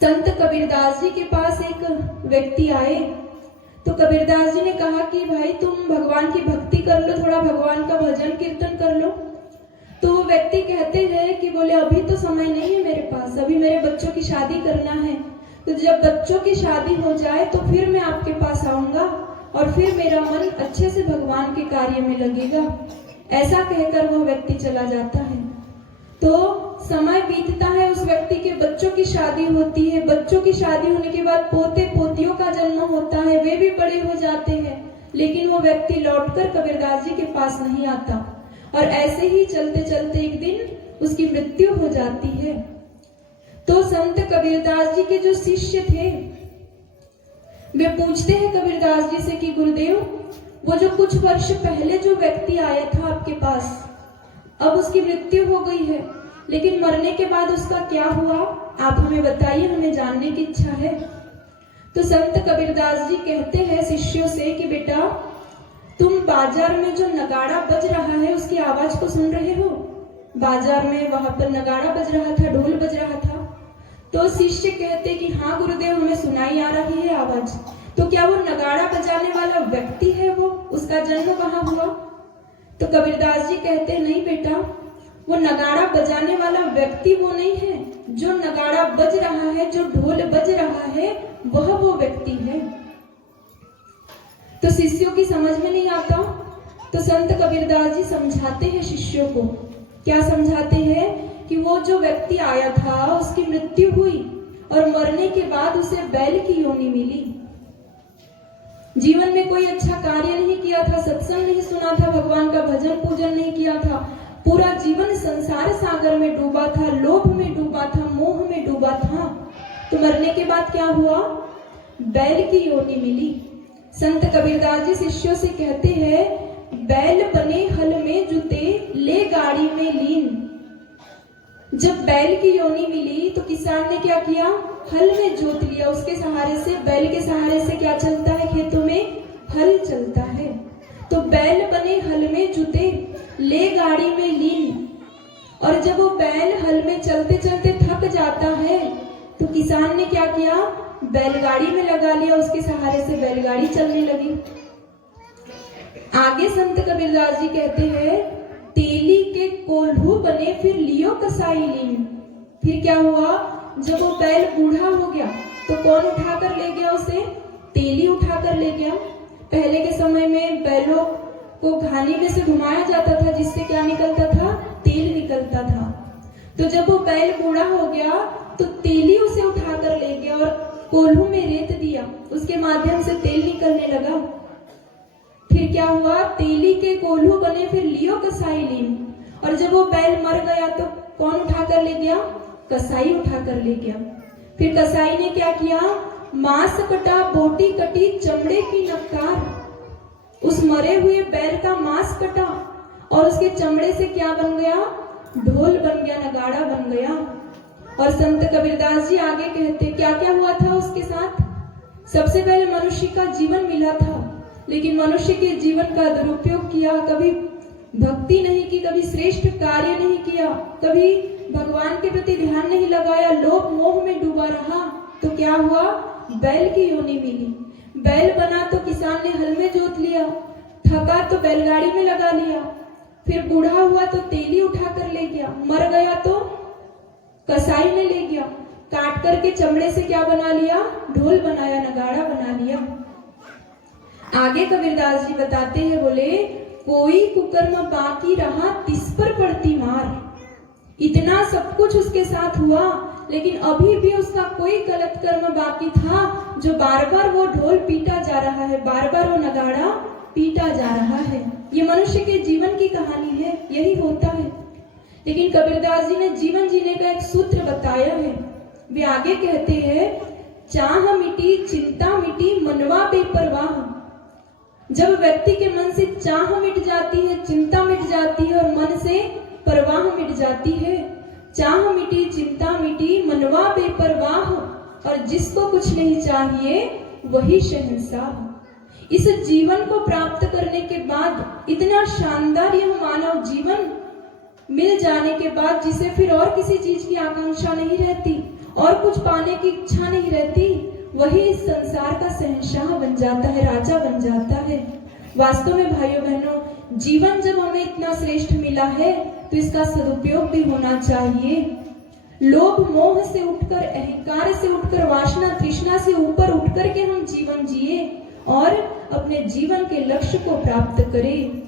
संत कबीरदास जी के पास एक व्यक्ति आए तो कबीरदास जी ने कहा कि भाई तुम भगवान की भक्ति कर लो, थोड़ा भगवान का भजन कीर्तन कर लो। तो वो व्यक्ति कहते हैं कि बोले अभी तो समय नहीं है मेरे पास, अभी मेरे बच्चों की शादी करना है, तो जब बच्चों की शादी हो जाए तो फिर मैं आपके पास आऊंगा और फिर मेरा मन अच्छे से भगवान के कार्य में लगेगा। ऐसा कहकर वो व्यक्ति चला जाता है। तो समय बीतता है, उस व्यक्ति के बच्चों की शादी होती है। बच्चों की शादी होने के बाद पोते पोतियों का जन्म होता है, वे भी बड़े हो जाते हैं, लेकिन वो व्यक्ति लौटकर कबीरदास जी के पास नहीं आता और ऐसे ही चलते चलते एक दिन उसकी मृत्यु हो जाती है। तो संत कबीरदास जी के जो शिष्य थे वे पूछते हैं कबीरदास जी से कि गुरुदेव, वो जो कुछ वर्ष पहले जो व्यक्ति आया था आपके पास, अब उसकी मृत्यु हो गई है, लेकिन मरने के बाद उसका क्या हुआ, आप हमें बताइए, हमें जानने की इच्छा है। तो संत कबीरदास जी कहते हैं शिष्यों से कि बेटा, तुम बाजार में जो नगाड़ा बज रहा है उसकी आवाज को सुन रहे हो? बाजार में वहां पर नगाड़ा बज रहा था, ढोल बज रहा था। तो शिष्य कहते कि हाँ गुरुदेव, हमें सुनाई आ रही है आवाज। तो क्या वो नगाड़ा बजाने वाला व्यक्ति है, वो उसका जन्म कहाँ हुआ? तो कबीरदास जी कहते नहीं बेटा, वो नगाड़ा बजाने वाला व्यक्ति वो नहीं है, जो नगाड़ा बज रहा है, जो ढोल बज रहा है, वह वो व्यक्ति है। तो शिष्यों की समझ में नहीं आता, तो संत कबीरदास जी समझाते हैं शिष्यों को। क्या समझाते हैं? कि वो जो व्यक्ति आया था उसकी मृत्यु हुई और मरने के बाद उसे बैल की योनि मिली। जीवन में कोई अच्छा कार्य नहीं किया था, सत्संग नहीं सुना था, भगवान का भजन पूजन नहीं किया था, पूरा जीवन संसार सागर में डूबा था, लोभ में डूबा था, मोह में डूबा था। तो मरने के बाद क्या हुआ? बैल की योनि मिली। संत कबीरदास जी शिष्यों से कहते हैं, बैल बने हल में जुते, ले गाड़ी में लीन। जब बैल की योनि मिली तो किसान ने क्या किया? हल में जोत लिया, उसके सहारे से, बैल के सहारे से क्या चलता है खेतों में? हल चलता है। तो बैल बने हल में जुते, ले गाड़ी में लीन। और जब वो बैल हल में चलते चलते थक जाता है तो किसान ने क्या किया? बैलगाड़ी में लगा लिया, उसके सहारे से बैलगाड़ी चलने लगी। आगे संत कबीरदास जी कहते हैं, तेली के कोल्हू बने फिर लियो कसाई लीन। फिर क्या हुआ? जब वो बैल बूढ़ा हो गया तो कौन उठाकर ले गया उसे? तेली उठाकर ले गया। पहले के समय में बैलों को घानी में से घुमाया जाता था, जिससे क्या निकलता था? तेल निकलता था। तो जब वो बैल बूढ़ा हो गया तो तेली उसे उठाकर ले गया और कोल्हू में रेत दिया, उसके माध्यम से तेल निकलने लगा। फिर क्या हुआ? तेली के कोल्हू बने फिर लियो कसाई लीन। और जब वो बैल मर गया तो कौन उठाकर ले गया? कसाई उठाकर ले गया। फिर कसाई ने क्या किया? मांस कटा, बोटी कटी, चमड़े की नक्कार। उस मरे हुए बैल का मांस कटा और उसके चमड़े से क्या बन गया? ढोल बन गया, नगाड़ा बन गया। और संत कबीरदास जी आगे कहते, क्या क्या हुआ था उसके साथ? सबसे पहले मनुष्य का जीवन मिला था, लेकिन मनुष्य के जीवन का दुरुपयोग किया, कभी भक्ति नहीं की, कभी श्रेष्ठ कार्य नहीं किया, कभी भगवान के प्रति ध्यान नहीं लगाया, लोभ मोह में डूबा रहा। तो क्या हुआ? बैल की योनि मिली। बैल बना तो किसान ने हल में जोत लिया, थका तो बैलगाड़ी में लगा लिया, फिर बूढ़ा हुआ तो तेली उठाकर ले गया, मर गया तो कसाई ने ले गया, काट करके चमड़े से क्या बना लिया? ढोल बनाया, नगाड़ा बना लिया। आगे कबीरदास जी बताते हैं, बोले कोई कुकर्म बाकी रहा तिस पर पड़ती मार। इतना सब कुछ उसके साथ हुआ, लेकिन अभी भी उसका कोई गलत कर्म बाकी था, जो बार बार वो ढोल पीटा जा रहा है, बार बार वो नगाड़ा पीटा जा रहा है। ये मनुष्य के जीवन की कहानी है, यही होता है। लेकिन कबीरदास जी ने जीवन जीने का एक सूत्र बताया है। वे आगे कहते हैं, चाह मिटी, चिंता मिटी, मनवा बेपरवाह। जब व्यक्ति के मन से चाह मिट जाती है, चिंता मिट जाती है और मन से परवाह मिट जाती है, चाह मिटी, चिंता मिटी, मनवा बेपरवाह, और जिसको कुछ नहीं चाहिए वही शहंशाह। इस जीवन को प्राप्त करने के बाद, इतना शानदार यह मानव जीवन मिल जाने के बाद, जिसे फिर और किसी चीज की आकांक्षा नहीं रहती और कुछ पाने की इच्छा नहीं रहती, वही इस संसार का शहंशाह बन जाता है, राजा बन जाता है। वास्तव में भाइयों बहनों, जीवन जब हमें इतना श्रेष्ठ मिला है तो इसका सदुपयोग भी होना चाहिए। लोभ मोह से उठकर, अहंकार से उठकर, वासना तृष्णा से ऊपर उठकर के हम जीवन जिए और अपने जीवन के लक्ष्य को प्राप्त करें।